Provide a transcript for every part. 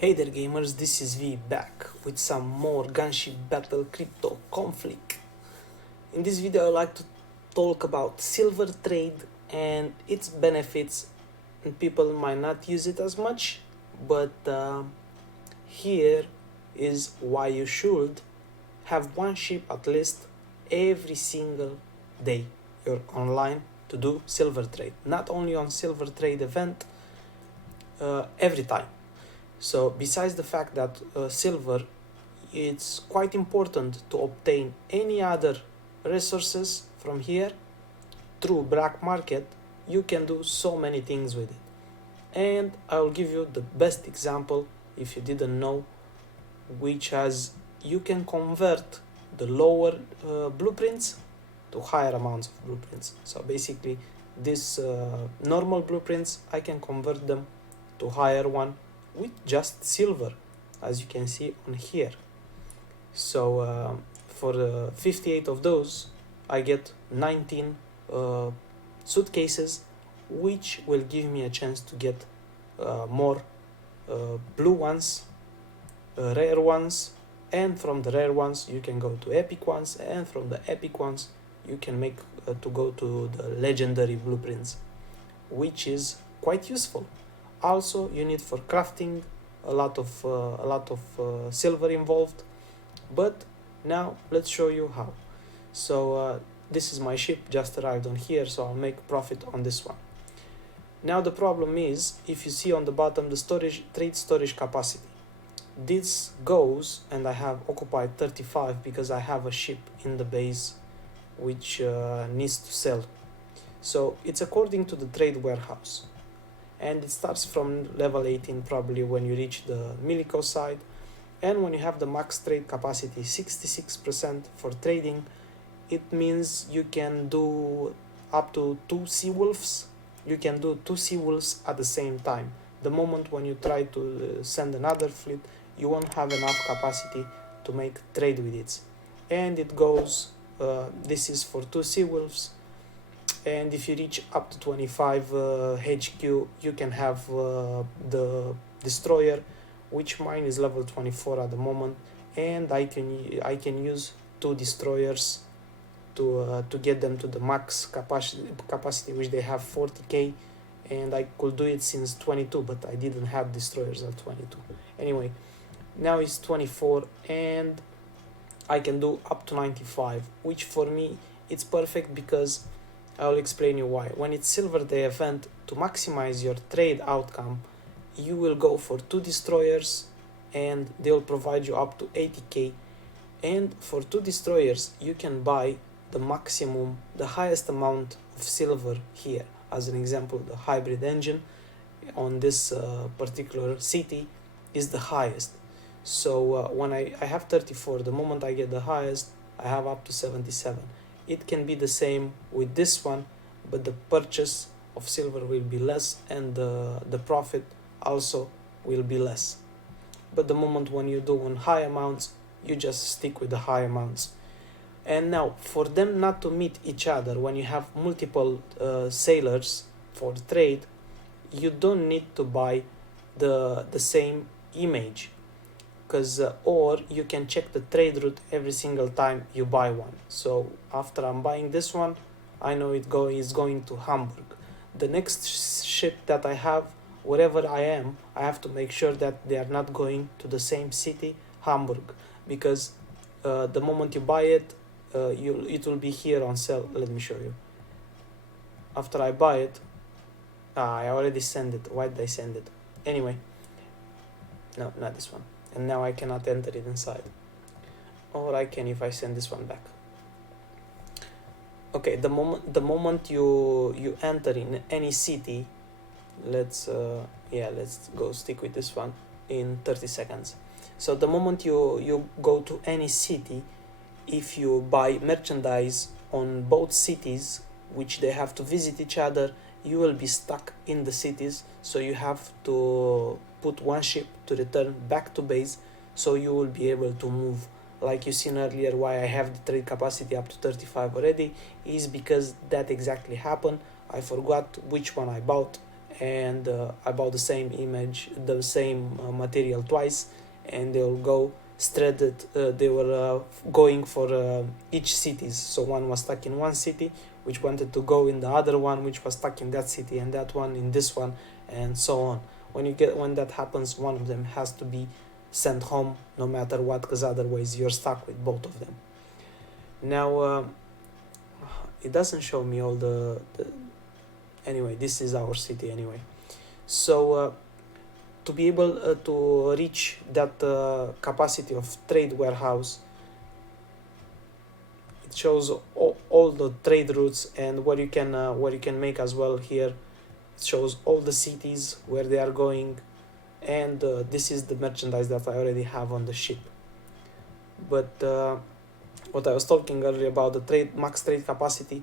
Hey there gamers, this is V back with some more Gunship Battle crypto conflict. In this video I like to talk about silver trade and its benefits, and people might not use it as much, but here is why you should have one ship at least every single day you're online to do silver trade, not only on silver trade event, every time. So besides the fact that silver, it's quite important to obtain any other resources from here through black market, you can do so many things with it. And I will give you the best example if you didn't know, which has you can convert the lower blueprints to higher amounts of blueprints. So basically these normal blueprints, I can convert them to higher one with just silver, as you can see on here. So for 58 of those I get 19 suitcases, which will give me a chance to get more blue ones, rare ones, and from the rare ones you can go to epic ones, and from the epic ones you can make to go to the legendary blueprints, which is quite useful. Also, you need for crafting a lot of silver involved, but now let's show you how. So this is my ship, just arrived on here, so I'll make profit on this one. Now the problem is, if you see on the bottom the trade storage capacity, this goes, and I have occupied 35 because I have a ship in the base which needs to sell. So it's according to the trade warehouse, and it starts from level 18 probably when you reach the Milico side, and when you have the max trade capacity 66% for trading, it means you can do up to 2 sea wolves. You can do 2 sea wolves at the same time. The moment when you try to send another fleet, you won't have enough capacity to make trade with it. And it goes, this is for 2 sea wolves, and if you reach up to 25 HQ, you can have the destroyer, which mine is level 24 at the moment, and I can use 2 destroyers to get them to the max capacity, which they have 40k, and I could do it since 22, but I didn't have destroyers at 22. Anyway, now it's 24, and I can do up to 95, which for me it's perfect, because I'll explain you why. When it's silver day event, to maximize your trade outcome, you will go for 2 destroyers, and they'll provide you up to 80k. And for 2 destroyers, you can buy the maximum, the highest amount of silver here. As an example, the hybrid engine on this particular city is the highest. So when I have 34, the moment I get the highest, I have up to 77. It can be the same with this one, but the purchase of silver will be less, and the profit also will be less. But the moment when you do on high amounts, you just stick with the high amounts. And now, for them not to meet each other, when you have multiple sailors for trade, you don't need to buy the same image, because or you can check the trade route every single time you buy one. So after I'm buying this one, I know is going to Hamburg. The next ship that I have, wherever I am, I have to make sure that they are not going to the same city, Hamburg, because the moment you buy it, it will be here on sale. Let me show you. After I buy it, I already sent it. Why did I send it? Anyway, no, not this one. And now I cannot enter it inside, or I can if I send this one back. Okay, the moment you enter in any city, let's go stick with this one in 30 seconds. So the moment you go to any city, if you buy merchandise on both cities, which they have to visit each other, you will be stuck in the cities, so you have to put one ship to return back to base, so you will be able to move. Like you seen earlier, why I have the trade capacity up to 35 already is because that exactly happened. I forgot which one I bought, and I bought the same image, the same material twice, and they'll go threaded. They were going for each cities. So one was stuck in one city, which wanted to go in the other one, which was stuck in that city, and that one in this one, and so on. When that happens, one of them has to be sent home no matter what, because otherwise you're stuck with both of them. Now it doesn't show me all the anyway, this is our city anyway. So to be able to reach that capacity of trade warehouse, it shows all the trade routes and what you can make as well. Here it shows all the cities where they are going, and this is the merchandise that I already have on the ship. But what I was talking earlier about the max trade capacity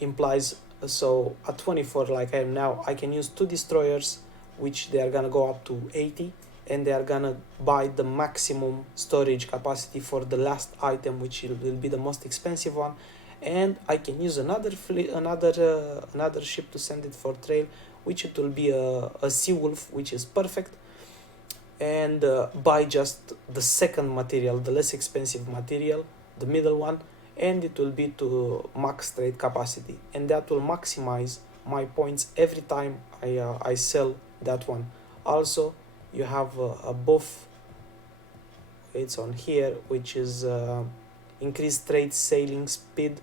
implies, so at 24 like I am now, I can use 2 destroyers, which they are gonna go up to 80, and they are gonna buy the maximum storage capacity for the last item, which will be the most expensive one. And I can use another ship to send it for trail, which it will be a Sea Wolf, which is perfect, and buy just the second material, the less expensive material, the middle one, and it will be to max trade capacity, and that will maximize my points every time I sell that one. Also, you have a buff, it's on here, which is increased trade sailing speed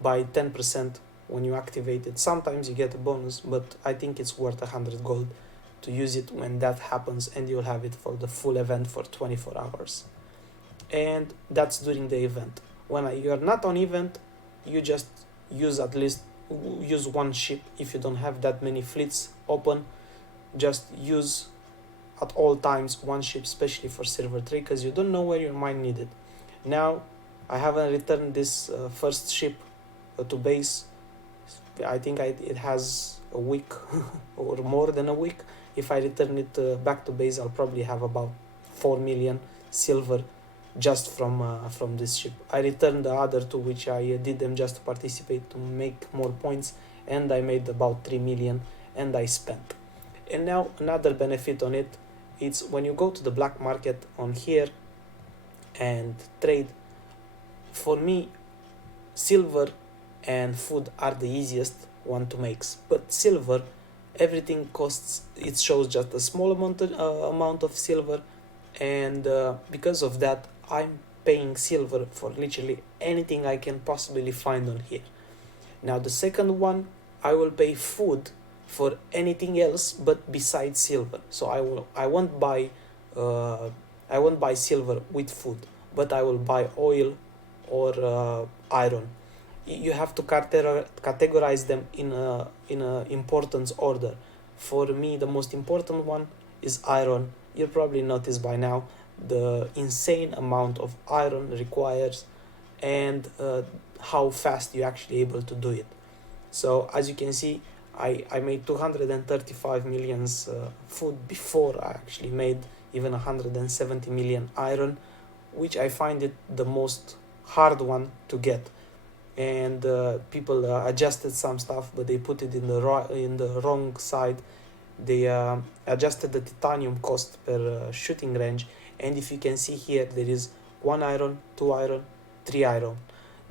by 10% when you activate it. Sometimes you get a bonus, but I think it's worth 100 gold to use it when that happens, and you'll have it for the full event for 24 hours. And that's during the event. When you're not on event, you just use one ship. If you don't have that many fleets open, just use at all times one ship, especially for silver trade, because you don't know where you might need it. Now I haven't returned this first ship to base. I think it has a week or more than a week. If I return it back to base, I'll probably have about 4 million silver just from this ship. I returned the other two, which I did them just to participate, to make more points, and I made about 3 million, and I spent. And now another benefit on it, it's when you go to the black market on here and trade. For me, silver and food are the easiest one to make, but silver, everything costs, it shows just a small amount of silver, and because of that I'm paying silver for literally anything I can possibly find on here. Now the second one, I will pay food for anything else but besides silver. So I won't buy silver with food, but I will buy oil or iron. You have to categorize them in a importance order. For me, the most important one is iron. You'll probably notice by now the insane amount of iron requires, and how fast you're actually able to do it. So as you can see, I made 235 million food before I actually made even 170 million iron, which I find it the most hard one to get. And people adjusted some stuff, but they put it in the wrong side. They adjusted the titanium cost per shooting range, and if you can see here, there is 1 iron, 2 iron, 3 iron.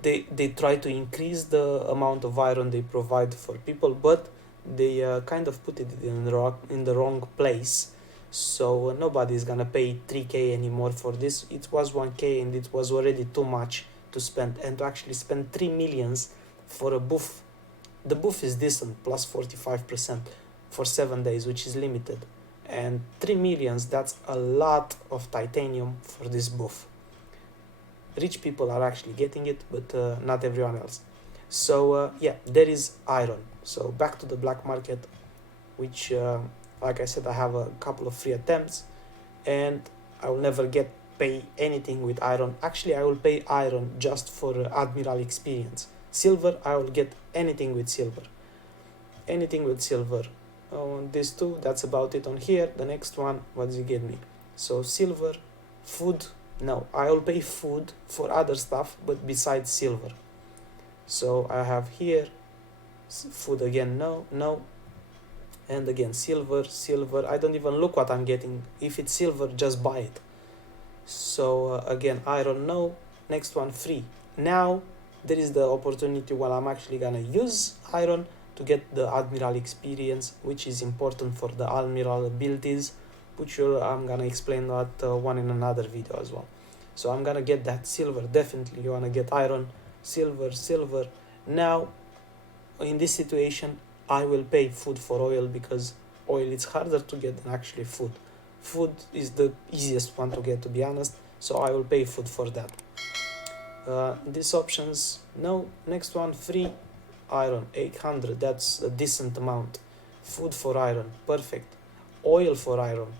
They try to increase the amount of iron they provide for people, but they kind of put it in the wrong place. So nobody is gonna pay 3k anymore for this. It was 1k, and it was already too much to spend, and to actually spend 3 millions for a buff. The buff is decent, plus 45% for 7 days, which is limited, and 3 millions, that's a lot of titanium for this buff. Rich people are actually getting it, but not everyone else. So yeah, there is iron. So back to the black market, which like I said, I have a couple of free attempts, and I will never pay anything with iron. Actually, I will pay iron just for admiral experience. Silver, I will get anything with silver. On these two, that's about it on here. The next one, what does it get me? So silver, food, no, I will pay food for other stuff, but besides silver. So I have here food again, no. And again, silver, I don't even look what I'm getting. If it's silver, just buy it. So again, iron, no. Next one, free. Now there is the opportunity where I'm actually gonna use iron to get the admiral experience, which is important for the admiral abilities, which I'm gonna explain that one in another video as well. So I'm gonna get that silver. Definitely you wanna get iron, silver. Now in this situation I will pay food for oil, because oil is harder to get than actually food. Food is the easiest one to get, to be honest, so I will pay food for that. These options, no. Next one, free. Iron, 800, that's a decent amount. Food for iron, perfect. Oil for iron.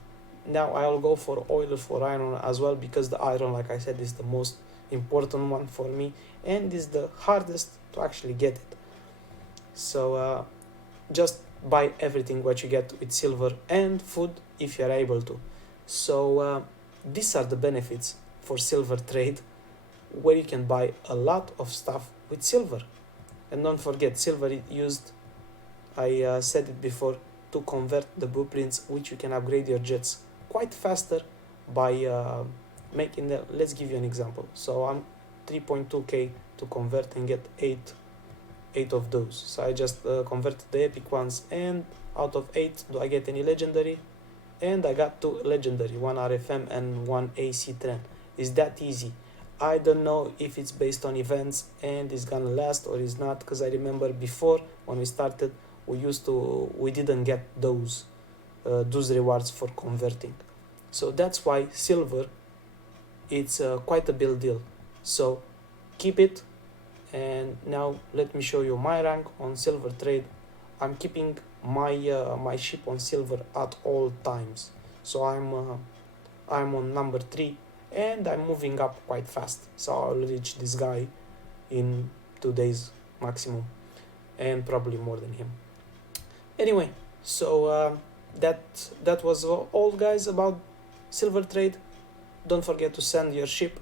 Now I'll go for oil for iron as well, because the iron, like I said, is the most important one for me and is the hardest to actually get it. So just buy everything what you get with silver and food if you're able to. So these are the benefits for silver trade, where you can buy a lot of stuff with silver. And don't forget, silver is used, I said it before, to convert the blueprints, which you can upgrade your jets quite faster by making the, let's give you an example. So I'm 3.2k to convert and get 8 of those. So I just converted the epic ones, and out of 8 do I get any legendary? And I got 2 legendary, 1 RFM and 1 AC trend. Is that easy? I don't know if it's based on events and it's gonna last or is not, because I remember before when we started we didn't get those rewards for converting. So that's why silver, it's quite a big deal. So keep it. And now let me show you my rank on silver trade. I'm keeping my ship on silver at all times. So I'm on number 3 and I'm moving up quite fast. So I'll reach this guy in 2 days maximum, and probably more than him. Anyway, so that was all, guys, about silver trade. Don't forget to send your ship,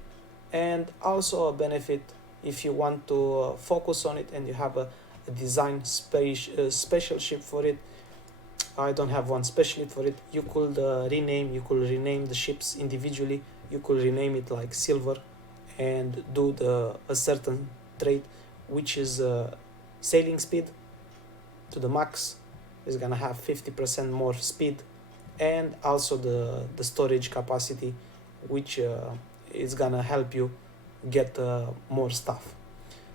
and also a benefit, if you want to focus on it and you have a design special ship for it. I don't have one specially for it. You could rename the ships individually. You could rename it like silver and do a certain trade, which is sailing speed to the max. Is gonna have 50% more speed, and also the storage capacity, which is gonna help you get more stuff.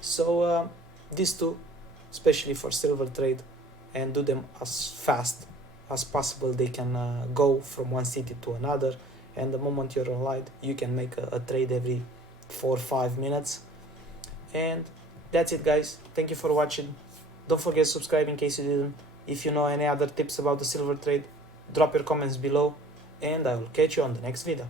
So these two, especially for silver trade, and do them as fast as possible. They can go from one city to another, and the moment you're online you can make a trade every 4 or 5 minutes. And that's it, guys. Thank you for watching. Don't forget to subscribe in case you didn't. If you know any other tips about the silver trade, drop your comments below, and I will catch you on the next video.